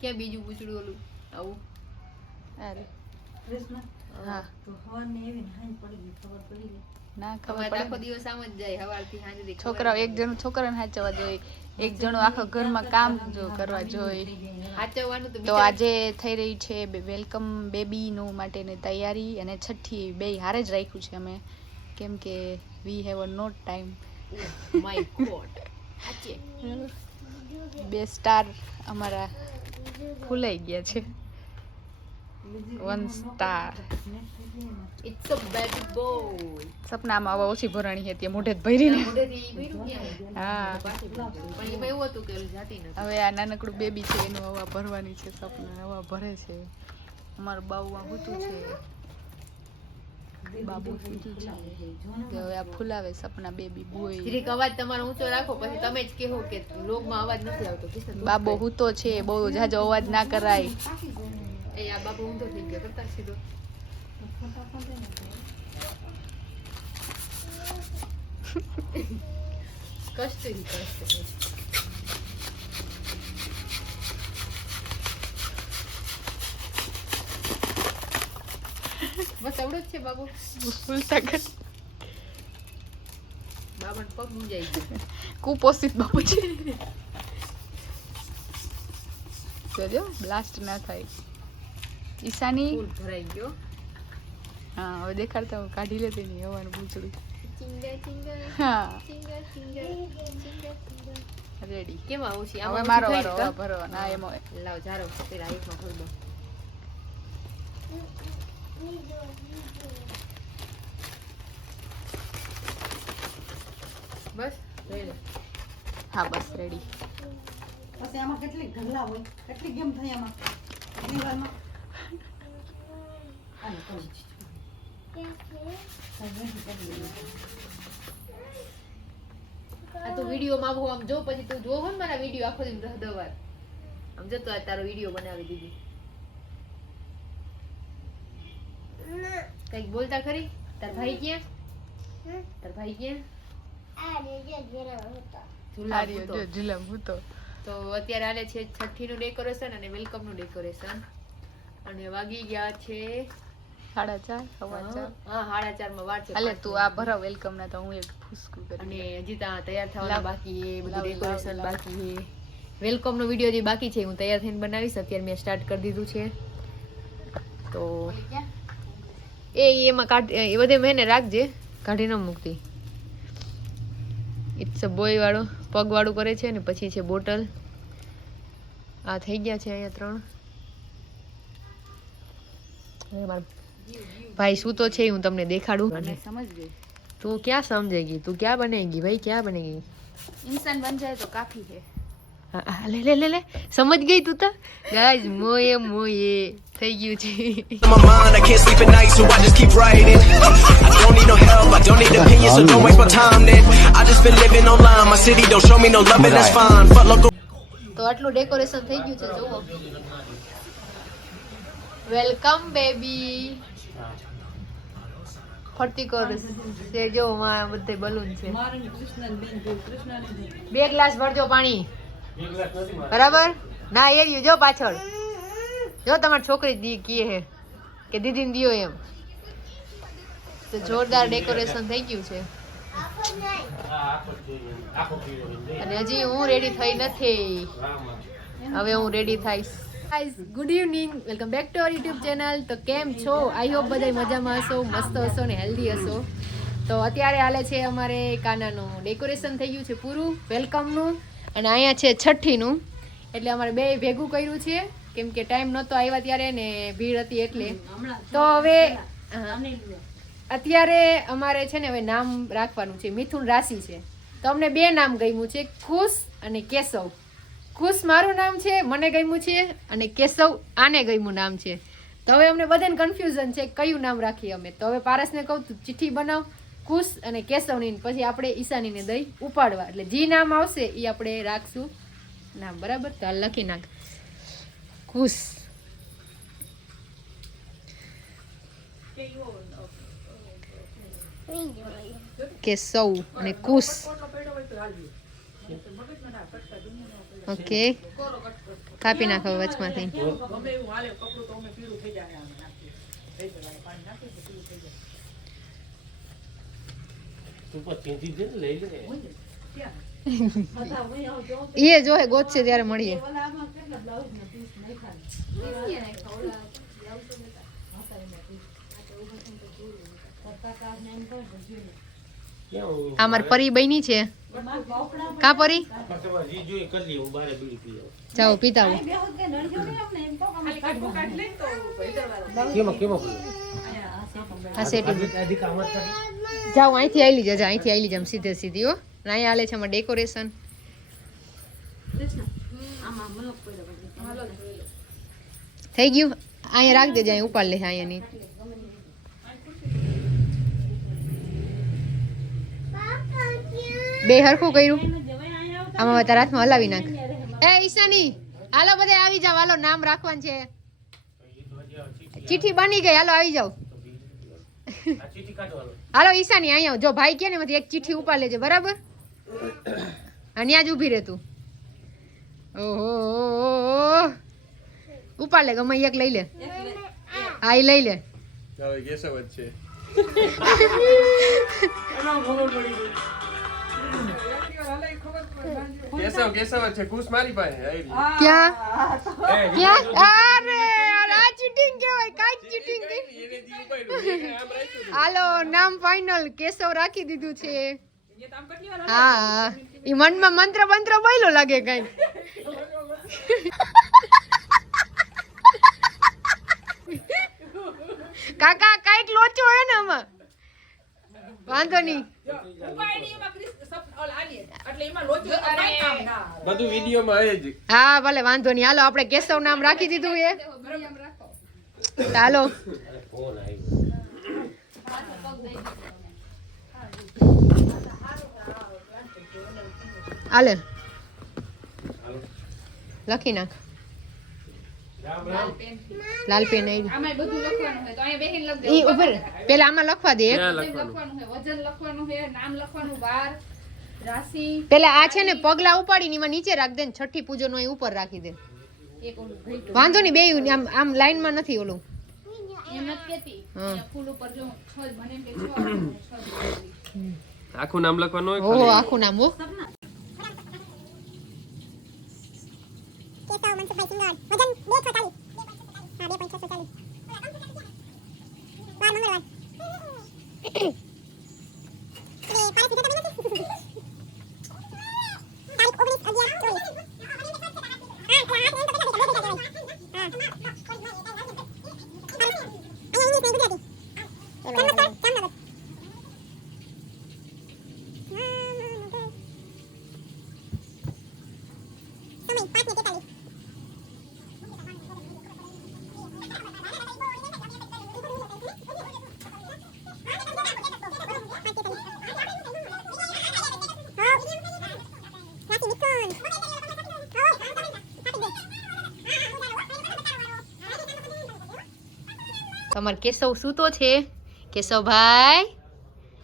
ક્યાં બીજું પૂછડું ઓલું આવું અરે કૃષ્ણ હા તો હવાને એવી હાઈ પડી ગઈ ખબર પડી ગઈ ના ખબર આખો દિવસ આમ જ જાય હવારથી સાંજ સુધી છોકરાઓ એક જણું છોકરાને સાચવવા જોઈએ એક જણું આખા ઘરમાં કામ જો કરવા જોઈએ સાચવવાનું તો આજે થઈ રહી છે વેલકમ બેબી નું માટેની તૈયારી અને છઠ્ઠી બે હારે જ રાખ્યું છે અમે કેમ કે we have no time my god સાચે 2 સ્ટાર અમારા ફૂલાઈ ગયા છે 1 star it's a baby boy સપનામાં હવે ઓછી ભરાણી હતી મોઢે જ ભરીને મોઢેથી ભર્યું ક્યાં હા પણ એમાં એવું હતું કે જાતી નથી હવે આ નાનકડું બેબી છે એનું હવા ભરવાની છે સપના હવા ભરે છે અમારું બાવું હોતું છે બાબુ હોતું છે હવે આ ફૂલાવે સપના બેબી બોય ધીરેક અવાજ તમારો ઊંચો રાખો પછી તમે જ કહો કે લોગમાં અવાજ નથી આવતો બાબો હૂતો છે બહુ જાજો અવાજ ના કરાય એ આ બાબુ ઊંધો થઈ ગયો કરતા સીધો કષ્ટ બસ આવડો જ છે બાબુ ફૂલતા કર બાબાને પગ મૂંજાઈ ગયો કુપોષિત બાબુ છે જોજો બ્લાસ્ટ ના થાય ઈશાની ફૂલ ભરાઈ ગયો હા હવે દેખાડતા હું કાઢી લેતી નહીં હવાનું પૂછડું ચિંગા ચિંગા હા ચિંગા ચિંગા ચિંગા ચિંગા રેડી કેમ આવું છે હવે મારો વારો હવે ભરો ના એમ હોય લાવ જારો પેલા આઈફમાં ખોલ દો બસ લઈ લે હા બસ રેડી પછી આમાં કેટલી ગલ્લા હોય કેટલી ગેમ થઈ આમાં દીવાલમાં આને કરી આ તો વિડીયોમાં આવું આમ જો પછી તું જોવો ને મારા વિડીયો આખો દિન દવાર આમ જતો આ તારો વિડીયો બનાવી દીધી કઈક બોલતા ખરી તાર ભાઈ ક્યાં ઝુલામ હૂતો તો અત્યારે આલે છે છઠ્ઠી નું ડેકોરેશન અને વેલકમ નું ડેકોરેશન અને વાગી ગયા છે 4:30 સવા 4 હા 4:30 માં વાર છે હાલે તું આ ભરો વેલકમ ના તો હું એક ફૂસકું કરી અને હજી ત્યાં તૈયાર થવાનું બાકી છે બધું ડેકોરેશન બાકી છે વેલકમ નો વિડિયો જે બાકી છે હું તૈયાર થઈને બનાવીશ અત્યારે મેં સ્ટાર્ટ કરી દીધું છે તો એમાં કાઢ એ બધે મેને રાખજે કાઢી ન મૂકતી ઇટ્સ અ બોય વાળો પગ વાળું કરે છે ને પછી છે બોટલ આ થઈ ગયા છે અહીંયા 3 મારા ભાઈ શું તો છે હું તમને દેખાડું સમજ ગઈ તું क्या समझेगी तू क्या बनेगी भाई क्या बनेगी इंसान बन जाए तो काफी है ले ले ले ले समझ गई तू तो गाइस मोये मोये થઈ ગયું છે my mind I can't sleep at night so I just keep writing I don't need no help I don't need opinions so don't waste my time then I just been living online my city don't show me no love and that's fine fuck local તો આટલું decoration થઈ ગયું છે જોવો welcome baby ફરતી કર છે જો માં બધે બલૂન છે મારણ કૃષ્ણ બેન જો કૃષ્ણ 2 ગ્લાસ ભરજો પાણી બરાબર ના એ રહ્યું જો પાછળ જો તમારી છોકરી દી કીએ હે કે દીદીને દિયો એમ તો જોરદાર ડેકોરેશન થઈ ગયું છે અને હજી હું રેડી થઈ નથી હવે હું રેડી થઈશ guys good evening welcome back to our YouTube channel તો કેમ છો આઈ હોપ બધા મજામાં હશો મસ્ત હશો ને હેલ્ધી હશો તો અત્યારે હાલે છે અમારે કાનાનું ડેકોરેશન થઈ ગયું છે પૂરું વેલકમનું અને અહીંયા છે છઠ્ઠીનું એટલે અમારે બે ભેગું કર્યું છે કેમ કે ટાઈમ નહોતો આવ્યા ત્યારે ને ભીડ હતી એટલે તો હવે અત્યારે અમારે છે ને હવે નામ રાખવાનું છે મિથુન રાશિ છે તો અમને 2 નામ ગમ્યું છે ખુશ અને કેશવ ખુશ મારું નામ છે મને ગમ્યું છે અને કેશવ આને ગમ્યું નામ છે તો હવે અમને બધાને કન્ફ્યુઝન છે કયું નામ રાખીએ અમે તો હવે પારસને કહું તું ચિઠ્ઠી બનાવ ખુશ અને કેશવની પછી આપણે ઈશાનીને દઈ ઉપાડવા એટલે જે નામ આવશે એ આપણે રાખશું નામ બરાબર તો હાલ લખી નાખ ખુશ કેશવ અને કુશ ઓકે કાપી નાખો વચમાંથી. એ જો ગોતશે ત્યારે મળીએ. ઓલા આમાં કેટલા બ્લાઉઝના પીસ નાખ્યા આ મારી પરી બની છે. કા પરી જાઓ પીતા આવો. હા સેટિંગ જાઓ અહીંથી આવેલી જા અહીંથી આવેલી જામ સીધે સીધી હો. અહીંયા હાલે છે આમાં ડેકોરેશન. થઈ ગયું અહીંયા રાખ દેજે અહીંયા ઉપાડ લે અહીંયાની. બે હરખું કર્યું. આમાં તારા હાથમાં હલાવી નાખ. એ ઈશાની હાલો બધા આવી જાવ. હાલો નામ રાખવાનું છે. ચિઠ્ઠી બની ગઈ. હાલો આવી જાવ. હાલો ઈશાની અહીંયા આવ. જો ભાઈ કે ને એમાંથી એક ચિઠ્ઠી ઉપાડ લેજે બરાબર. અને ત્યાં જ ઊભી રહે તું. ઓહો ઉપાડ લે ગમે એક લઈ લે. હા એ લઈ લે. કેશવ છે કુશ મારી પાસે ક્યાં ક્યાં? અરે આ ચીટિંગ કહેવાય. કાઈ ચીટિંગ નહીં. હાલો નામ ફાઇનલ કેશવ રાખી દીધું છે. હા ઈ મનમાં મંત્ર મંત્ર બોલ્યો લાગે કઈ. કાકા કઈક લોચો હે ને આમાં. વાંધો નહીં બધું વિડીયોમાં આવે જ. હા ભલે વાંધો નહીં. હાલો આપણે કેશવ નામ રાખી દીધું એ. ચાલો હાલે લખી નાખ. લાલ પેન આમાં બધું લખવાનું છે તો અહીંયા બેહીને લખ દે. ઈ ઉપર પેલા આમાં લખવા દે. લખવાનું છે વજન લખવાનું છે નામ લખવાનું વાર રાશિ. પેલા આ છે ને પગલા ઉપાડીને એમાં નીચે રાખ દે ને છઠ્ઠી પૂજન અહીં ઉપર રાખી દે. એક ઓલું ઘઈટું. વાંધો નહીં બે આમ આમ લાઈનમાં નથી ઓલું. એમ નથી કહેતી. હા. અહીંયા ફૂલ ઉપર જો છ જ મને એમ કે છ આખું નામ લખવાનું હોય ઓહો આખું નામ હો. તમાર કેશવ સૂતો છે. કેશવભાઈ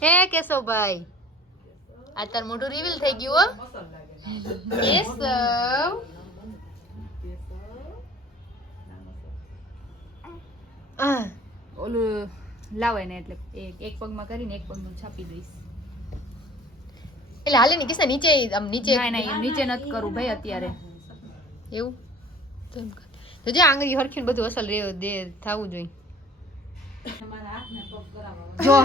હે કેશવભાઈ આ તાર મોઢું રિવીલ થઈ ગયું હો. કેશવ ઓલું લાવે ને એટલે એક પગમાં કરીને એક પગમાં છાપી દઈશ. એટલે હાલે ને કિસ્સા નીચે આમ નીચે. ના ના એમ નીચે નથી કરું ભાઈ અત્યારે. એવું તો એમ કર. તો જે આંગળી હરખી બધું અસલ રે દે થાવું જોઈએ. જો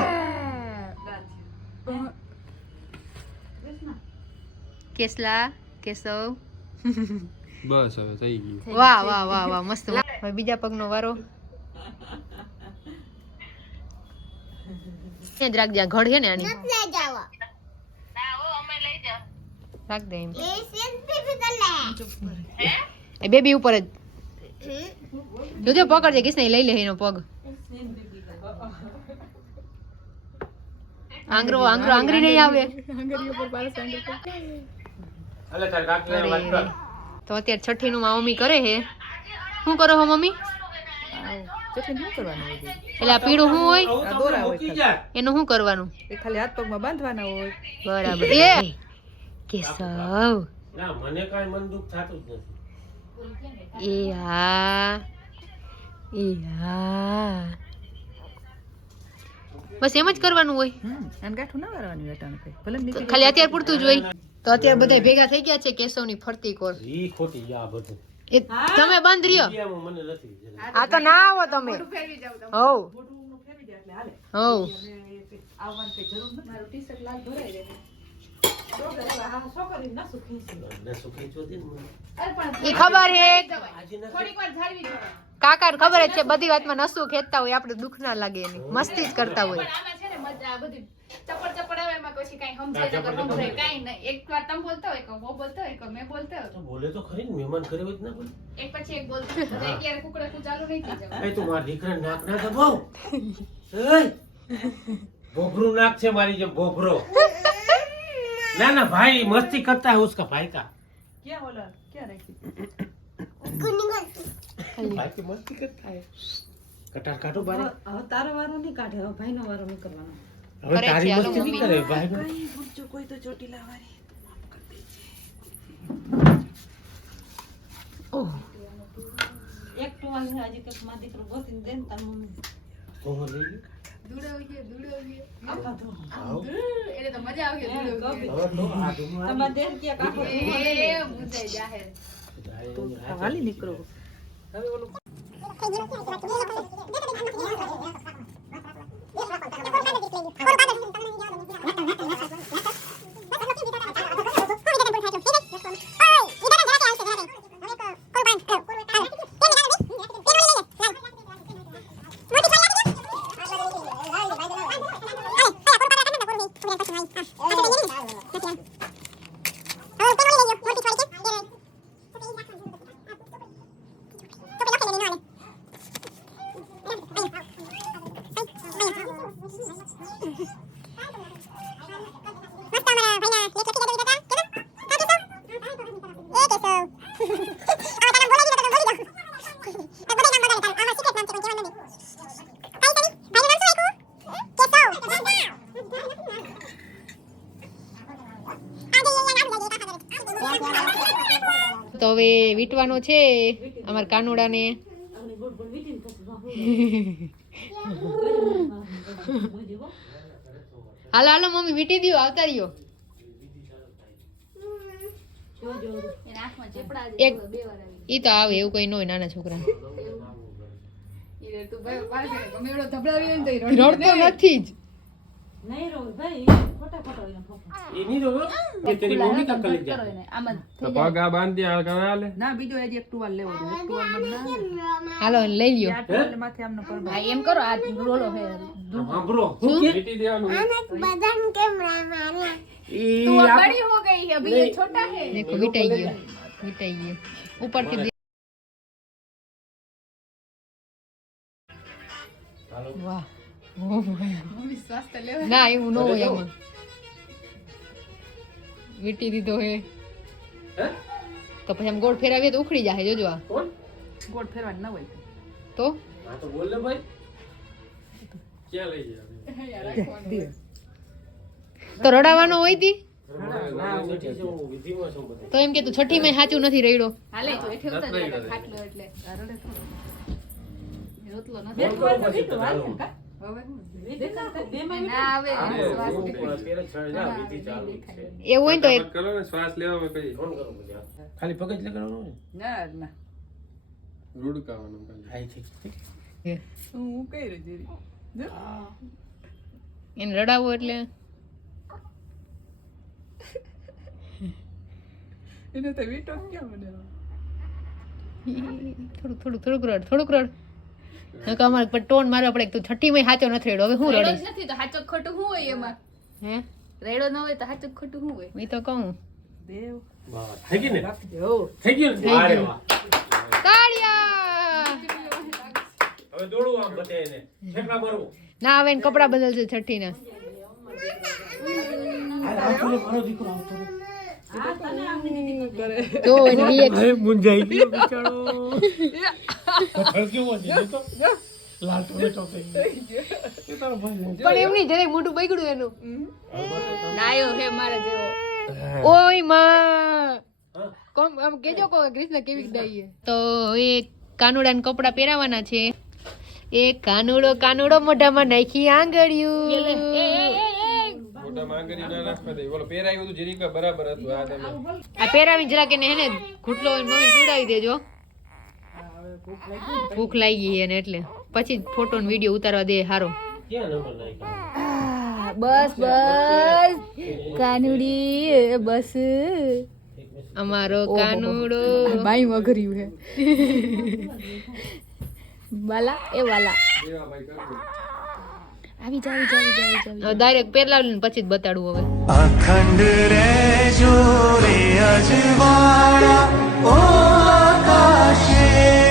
કેસલા કેશવ બસ હવે થઈ ગયું. વાહ વાહ વાહ વાહ મસ્ત. હવે બીજા પગનો વારો. જ રાખજે આ ઘડ છે ને આની. રાખ દે એમ. એ બેબી ઉપર જ જોજો પકડજે કિસને લઈ લે એનો પગ. આંગરો આંગરો આંગરી નહીં આવે. અલે તાર કાકીને વાત કર. તો અત્યારે છઠ્ઠી નું મમ્મી કરે હે. શું કરો હો મમ્મી? એટલે આ પીળું શું હોય એનું શું કરવાનું? ખાલી હાથ પગમાં બાંધવાના હોય. બરાબર. કેશવ ના મને કાંઈ મન દુઃખ થતું જ નથી. એ હા બસ એમ જ કરવાનું હોય અનગાઠું ના વારવાની વેટાને કઈ ભલે નીકળી ખાલી અત્યારે પૂરતું જ હોય તો અત્યારે બધા ભેગા થઈ ગયા છે કેશવની ફરતી કોર ઈ ખોટી આ બધું એ તમે બંધ રહ્યો વિડીયામાં મને નથી જરા. આ તો ના આવો તમે હોવ ફેરવી દે એટલે હાલે હોવ આવવાની કઈ જરૂર નથી મારું ટી-શર્ટ લાલ ભરાઈ જાય હા છોકરી ના સુખી છે ને સુખી જોતી ને મને. અરે પણ એ ખબર હે આજે નથી. થોડીક વાર ધારવી જોઈએ કાકાને ખબર જ છે બધી વાતમાં નસું ખેંચતા હોય આપણે દુઃખ ના લાગે એની મસ્તી જ કરતા હોય આમાં છે ને મજા આ બધી ચપડ આવે એમાં પછી કાંઈ સમજાય ના સમજાય કાંઈ નહીં. એક વાર તમે બોલતા હોય કે હું બોલતો હોય કે મેં બોલતો હોય તો બોલે તો ખરી ને મહેમાન ઘરે હોય જ ના બોલે. એક પછી એક બોલતો હોય. તો ક્યારે કુકડે ચાલુ નહીં થઈ જવાનું. એ તું મારા દીકરા નાક ના દબાવ. એય! ભોભરું નાક છે મારી જેમ ભોભરો. ના ના ભાઈ મસ્તી કરતા है उसका भाई का. ક્યાં ઓલા ક્યાં રાખી भाई की मस्ती करता है. કટાર કાઢો બારે. હવે તારો વારો નહીં કાઢે હવે ભાઈનો વારો નહીં કરવાનો હવે કરે તારી છે, હાલો મસ્તી નહીં મમ્મી. કરે ભાઈ નો. કઈ પૂછજો કોઈ તો ચોટી લાવવાની એક ટુવાલ છે આજે કંઈક માં દીકરો ગોતીને દે ને તાર મમ્મી કોહો લઈ લે. આપા તો આવો. એટલે તો મજા આવશે હવે તો તમારે દેર ક્યાં કાપો મુંજાઈ જાહેર હાલી નીકળો હવે ઓલું તો હવે વીટવાનો છે અમાર કાનુડાને હાલો હાલો મમ્મી વીટી દ્યો આવતા રહ્યો એના આંખમાં ચેપડા એક ઈ તો આવે એવું કઈ ન હોય નાના છોકરા તું ભાઈ પાર કરે ગમે એવડો ધબડાવી હોય ને તો રડતો નથી જ નહીં રો ભાઈ ખોટા ખોટા એના પપ્પા એ નહીં રહો. એ તેરી મમ્મી કા કલી જા. આમાં તો પગ આ બાંધી આ કરા લે. ના બીજો હજી એક ટુવાલ લેવો છે એક ટુવાલ મને ના હાલો લઈ લ્યો આ ટુવાલ માથે આમનો પર હા એમ કરો આ રોલો હે સાંભળો હું વીટી દેવાનું. તું अब बड़ी हो गई है अभी ये छोटा है દેખો વીટાઈ ગયો ઉપરથી દે- વાહ ઓ ભાઈ. मम्मी स्वास्थ्य ले ના એવું ન હોય આમાં વીટી દીધો હે હે? તો પછી આમ ગોળ ફેરવીએ તો ઉખડી જાય જોજો આ કોણ? ગોળ ફેરવાની ન હોય તો હા તો બોલ ને ભાઈ. ક્યાં લઈ જાય? તો રડાવાનો હોય તી ના નથી જો વિધિમાં છું બધે. તો એમ કે તું છઠ્ઠી માં સાચું નથી રેડો हाले तो एठे उतर नहीं जा करे। ખાટલો એટલે રોટલો ન એક વાર તો બીજું હાલ ને કા હવે બે માં ના આવે શ્વાસ હું પણ અત્યારે છ જા વિધિ ચાલુ છે. એવું હોય ને તો એક કરો ને શ્વાસ લેવામાં કઈ ફોન કરો પછી. ખાલી પગ જ લગાડવાનું ને. ના ના રૂડકાવાનું ખાલી. આઈ છે. હું કઈ રહી જેરી એને રડાવો એટલે એને તો વીટો ક્યાં મને થોડુંક રડ નકર અમારે પર ટોન મારવા પડે કે તું છઠ્ઠી માં સાચો નથી રેડો હવે હું રેડો જ રડીશ નથી તો હાચો ખોટું શું હોય એમાં હે રેડો ન હોય તો હાચો ખોટું શું હોય એ તો કહું દેવ વાહ, થઈ ગઈ ને? રાખજે હો થઈ ગયું ને? અરે વાહ. તાળિયા હવે દોડવું આમ બધે એને. ઠેકડા મારવું. ના હવે એને કપડા બદલશે છઠ્ઠી ના આવતો રે મારો દીકરો આવતો રે. આ તને આમની નીતિ કરે જો એને રિએક્ટ મુંજાઈ ગયો બિચારો. કેવો છે જો તો? લાલ ટોમેટો થઈ ગયો. એ તારો ભાઈ છે. પણ એમ નહીં જરાક મોટું બગડ્યું એનું નાયો હે મારા જેવો ઓય માં હા. કોમ આમ કેજો કો કૃષ્ણ કેવી દઈએ તો એ કાનુડાને કપડા પહેરાવાના છે. એ કાનુડો કાનુડો મોઢામાં નાખી આંગળિયું. આ પહેરાવી જરાક એને હેને ઘૂંટલો મમ્મી સુડાવી દેજો. ભૂખ લાગી છે એને એટલે પછી ફોટો ને વિડીયો ઉતારવા દે હારો. ક્યાં નંબર નાખ્યો? બસ બસ કાનુડી બસ અમારો કાનુડો બાઈ વઘર્યું હે વાલા એ વાલા આવી જાવ ડાયરેક્ટ પહેરાવી પછી જ બતાડું હવે. અખંડ રહેજો રે અજવાળા ઓ આકાશે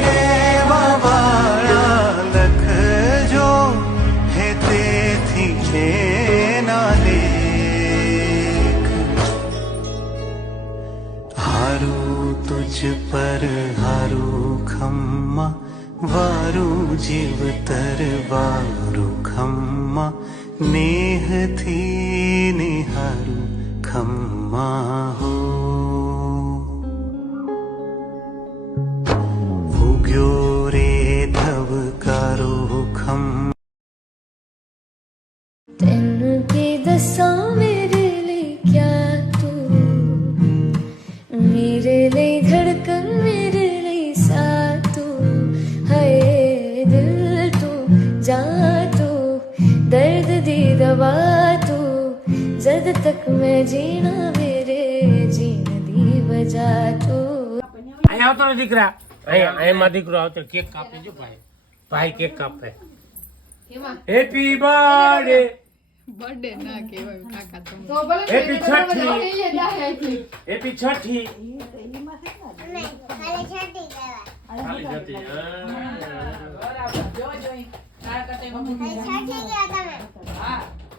રેવાવાળા લખજો હે તેથી લેના લેખ હારું તુજ પર હારું ખમ્મા વારું જીવતર વારું ખમ્મા નેહથી નિહારું ખમ્મા હો ઉગ્યો રે ધબકારો ખમ્મા तेनके दसा मेरे लिए क्या तू मेरे लिए धड़कन मेरे लिए साथ तू है दिल तू जा तू दर्द दी दवा तू जद तक मैं जीना मेरे जीने दी वजह तू અહીંયા આવતો ને દીકરા. અહીંયા માં દીકરો આવતો કેક કાપે જો ભાઈ. ભાઈ કેક કાપે. Happy birthday. બર્થડે ના કહેવાય કાકા તો હેપી છઠ્ઠી. હેપી છઠ્ઠી. ખાલી જતી.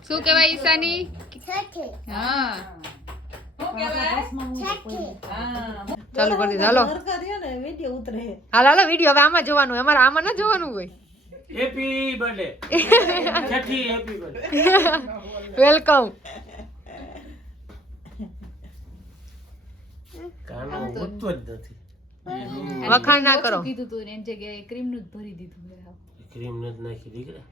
શું કહેવાય ઈશાની હા ચાલુ કરી દીધું હાલો. હાલ હાલો વિડીયો હવે આમાં જોવાનું. અમારે આમાં ના જોવાનું હોય. Happy birthday. છઠ્ઠી હેપી બર્થડે. વેલકમ. કાનો હોતો જ નથી. વખાણ ના કરો. કીધું તું એની જગ્યાએ ક્રીમ નું જ ભરી દીધું મેં હાવ. ક્રીમ નથી નાખી દીકરા.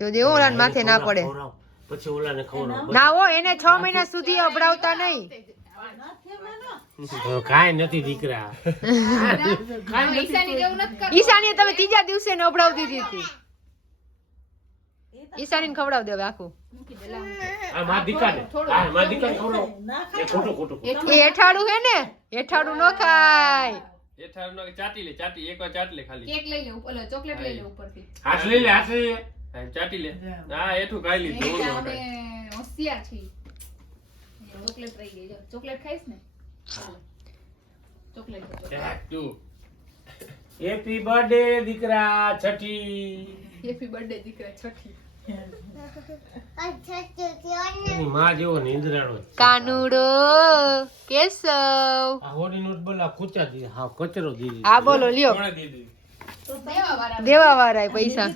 જો જે ઓલાને માથે ના પડે. ખવડાવ. પછી ઓલાને ખવડાવ. ના હો એને 6 મહિના સુધી અભડાવતા નહીં. કાંઈ નથી દીકરા. ઈશાની જેવું નથી કરવું. ઈશાની તમે ત્રીજા દિવસે ને અભડાવતી હતી. ઈશાની ખવડાવ દે હવે આખું. આ માર દીકરાને. આ માર દીકરાને ખવડાવ. એ ખોટું ખોટું. એ હેઠાડું હે ને હેઠાડું ન ખાય. ચાટી લે ચાટી એકવાર ચાટ લે ખાલી કેક લઈ લે ઓલો ચોકલેટ લઈ લે ઉપરથી હાથ લઈ લે હાથ લઈ લે. ચાટી લે હા એઠું ખાઈ લીધું એટલે ઓલું અમે ખાય. હોશિયાર છીએ ચોકલેટ લઈ લેજો ચોકલેટ ખાઈશ ને ચોકલેટ તું હેપી બર્થડે દીકરા છઠ્ઠી. હેપી બર્થડે દીકરા છઠ્ઠી એની માં જેવો ને ઇન્દ્રાણો જ. કાનુડો કેશવ આ હોડી નોટ બોલા ખૂચા દીધી. હા કચરો દીધી. આ બોલો લ્યો કોણે દીધી દેવા વાળા દેવા વાળા પૈસા.